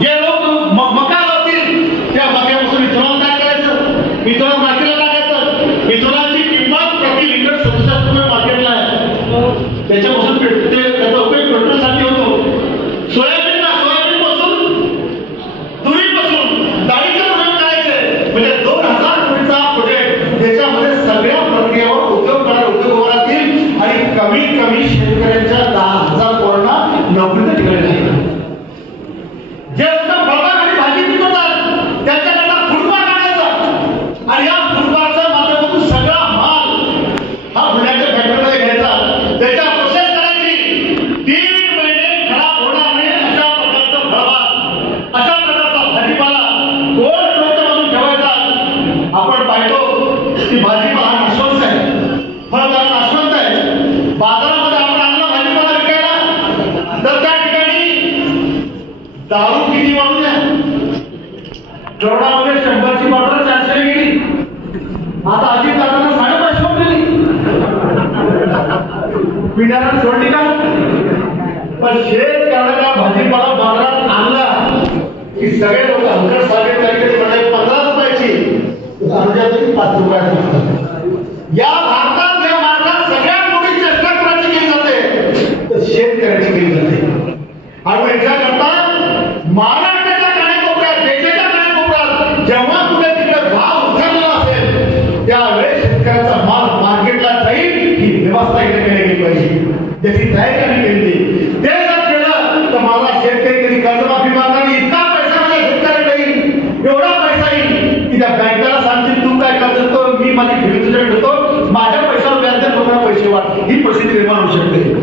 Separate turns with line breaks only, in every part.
जे लोक मका लावतील त्या मक्यापासून इथेनॉल तयार करायचं इथेनॉल मार्केटला लागायचं इथेनॉलची किंमत प्रति लिटर सदुसष्ट रुपये मार्केटला आहे. त्याच्यापासून त्याचा उपयोग पेट्रोलसाठी होतो. सोयाबीन ना सोयाबीन पासून तुरीपासून डाळीचं म्हणून करायचंय. म्हणजे दोन हजार कोटीचा प्रोजेक्ट त्याच्यामध्ये सगळ्या प्रक्रियावर उपयोग करणार उद्योगवरातील आणि कमीत कमी शेतकऱ्यांच्या दहा हजार कोरोना नोकरीचं ठिकाणी पिढ्याला सोडली का? पण शेत करणारा भाजीपाला बाजारात आणला. की सगळे लोक अंतर सागे माझी ठेवीचं ठेवतो माझ्या पैशाला व्याज द्या लोकांना पैसे वाढ ही परिस्थिती निर्माण होऊ शकते.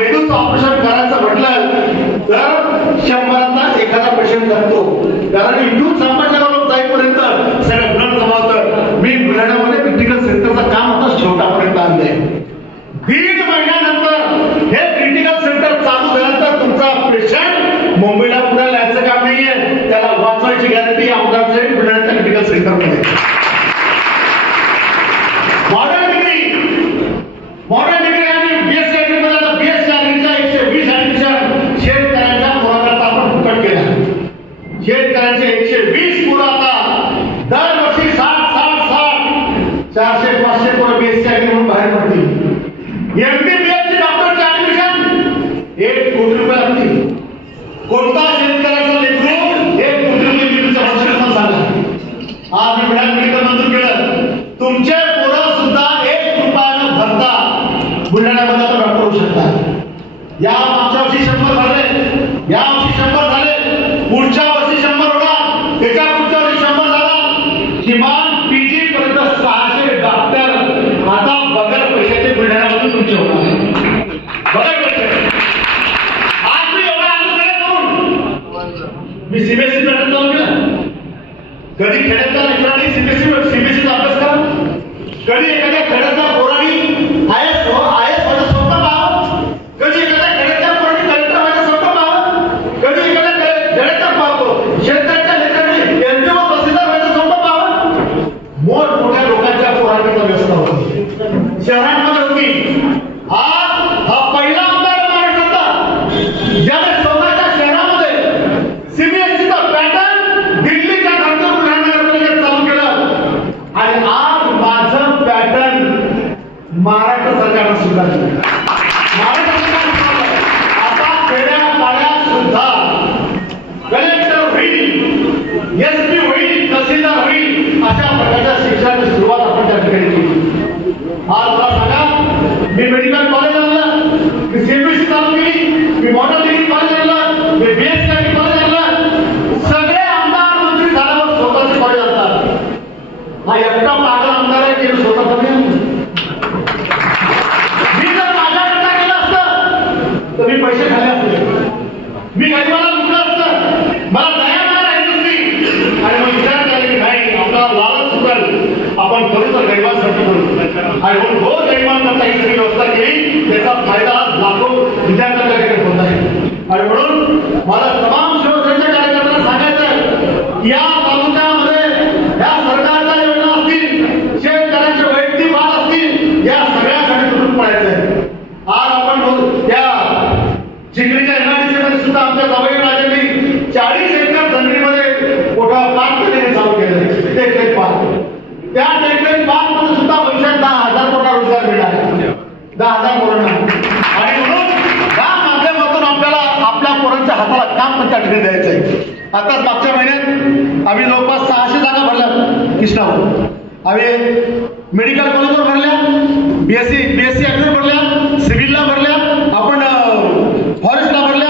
मेंदूचं ऑपरेशन करायचं म्हटलं तर शंभरांना एखादा पेशंट करतो कारण इंटू Cortar कधी खेड्यातला मित्रांनी? सीबीएसई सीबीएसईचा अभ्यास करा. कधी एखाद्या खेड्यात महाराष्ट्र सरकारनं सुद्धा दिली होईल एस होईल तहसीलदार होईल शिक्षणाची सुरुवात आपण त्या ठिकाणी केली. आज मला मी मेडिकल कॉलेज आणलं मी सीएमबीसी चालू केली मी मॉडल आताच मागच्या महिन्यात आम्ही जवळपास सहाशे जागा भरल्या कृष्णा आम्ही मेडिकल कॉलेजवर भरल्या बीएससी बीएससी ऍक्टर भरल्या सिव्हिलला भरल्या आपण फॉरेस्टला भरल्या.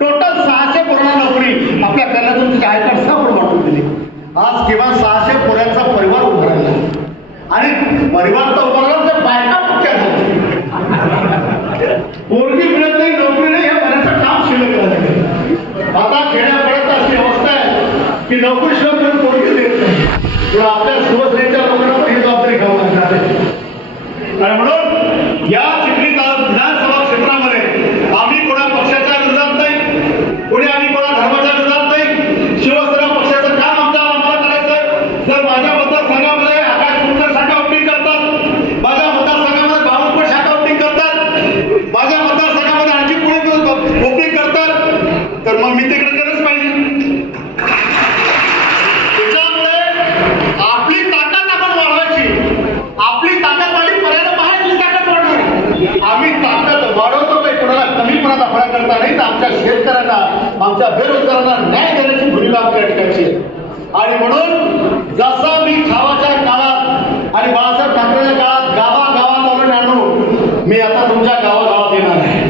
टोटल सहाशे पोरांना नोकरी आपल्या करण्यातून तुमच्या आयकडचा आपण वाटून दिली. आज किमान सहाशे पोरांचा परिवार उभा राहिला आणि परिवार तर उभा राहिला बायका मुख्य झाल्या. Now, please open. आमच्या बेरोजगारांना न्याय देण्याची भूमिका आमच्या ठिकाणची आहे आणि म्हणून जसा मी छावाच्या काळात आणि बाळासाहेब ठाकरेच्या काळात गावागावात ऑलरेडी आणू मी आता तुमच्या गावागावात येणार आहे.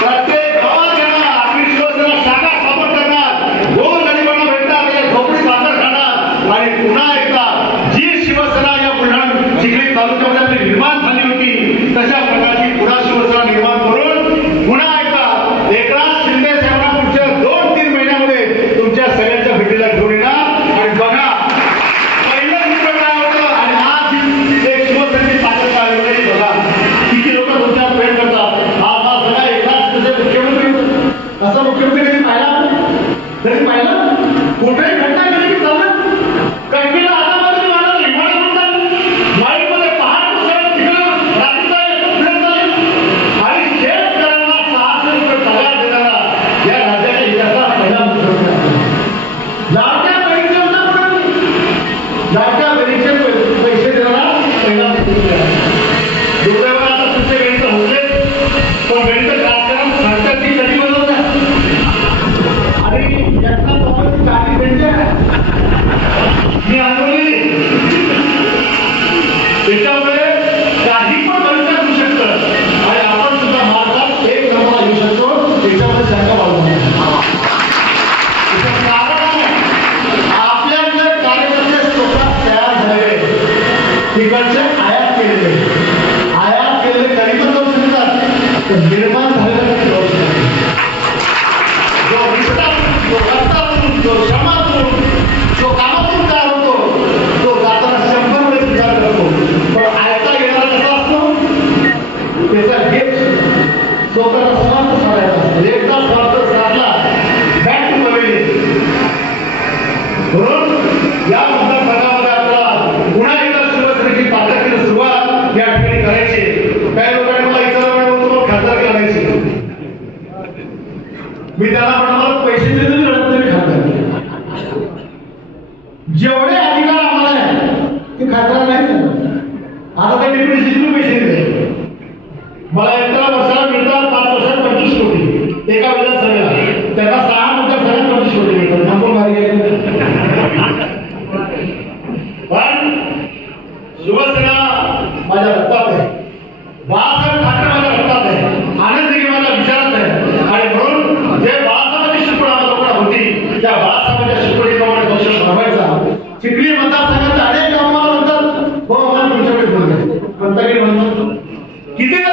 गावात येणार आम्ही शिवसेना एकदा जी या झाली होती तशा निर्माण झालेला जेवढे अधिकार आम्हाला आहेत ते खासदार नाही आता ते डिप्युटी पैसे दिले मला एका वर्षाला मिळतात पाच वर्षात पंचवीस कोटी. एका वेळेला ¿Y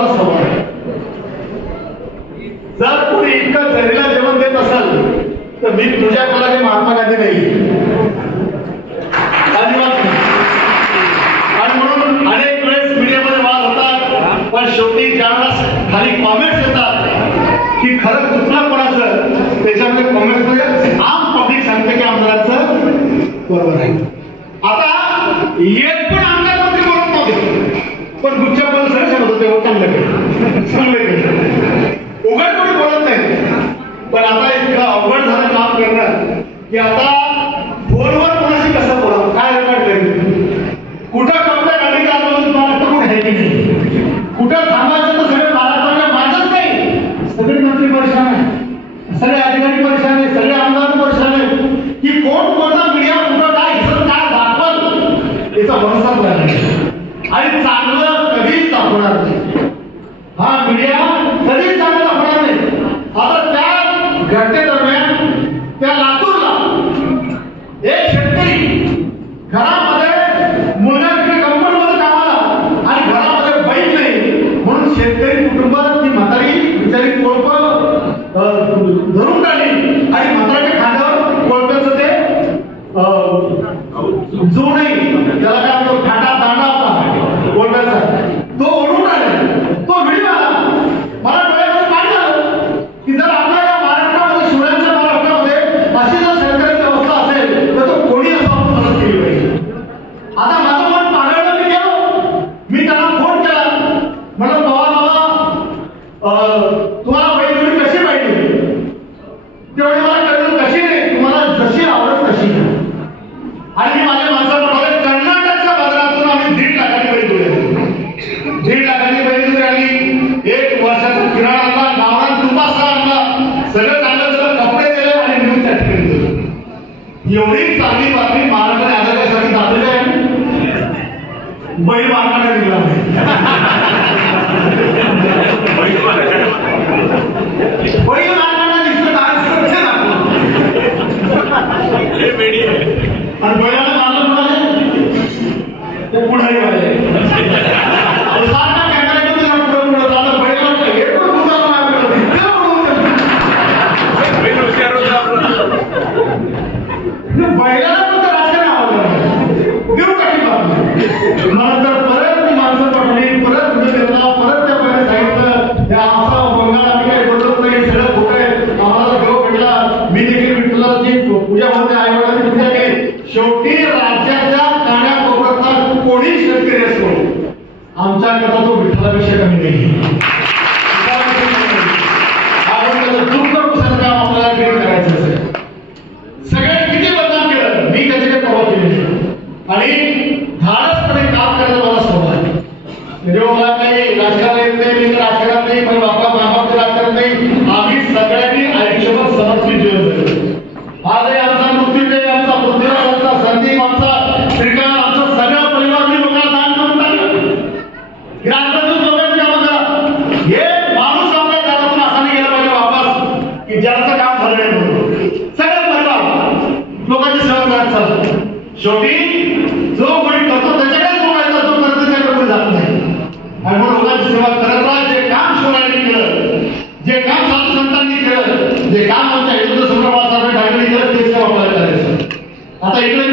गावात समोर जर तुम्ही इतकं जरीला जेवण देत असाल तर मी तुझ्या कुलाचे महात्मा गांधी नाही. आणि म्हणून अनेक वेळेस मीडियामध्ये वाद होतात पण शेवटी ज्यावेळेस खाली कॉमेंट्स येतात की खरं चुकला कोणाचं त्याच्यामध्ये कॉमेंट्स आम पब्लिक सांगते की आमदारांचं बरोबर आहे. dentro. É मी धाडसपणे काम करायला मला सवय आहे. Hasta ahí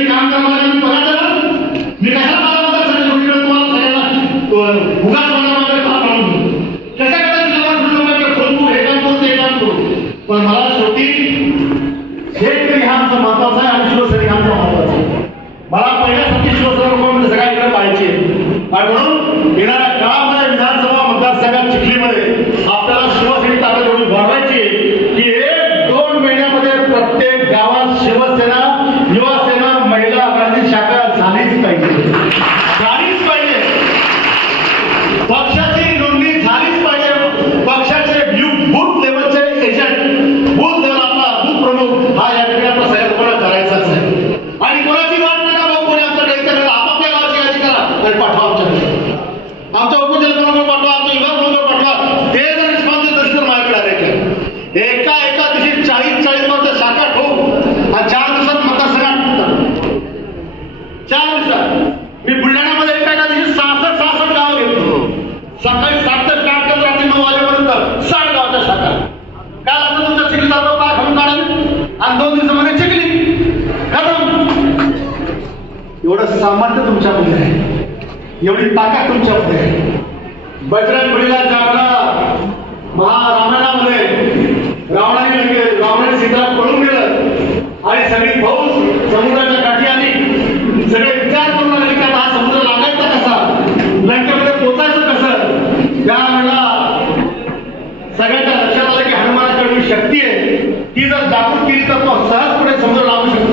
सामर्थ्य तुमच्यामध्ये आहे. एवढी ताकद तुमच्यामध्ये आहे. बजरंग बळीला ज्यावेळेला महारामायणामध्ये रावणाने रावणाने सीता पळून गेलं. आणि सगळी भाऊ समुद्राच्या काठी आली सगळे विचार करून लागले की हा समुद्र लागायचा कसा? लंकेमध्ये पोचायचं कसं? त्यावेळेला सगळ्यांच्या लक्षात आलं की हनुमानाकडे शक्ती आहे. ती जर जागृत केली तर तो सहजपणे समुद्र लावू शकतो.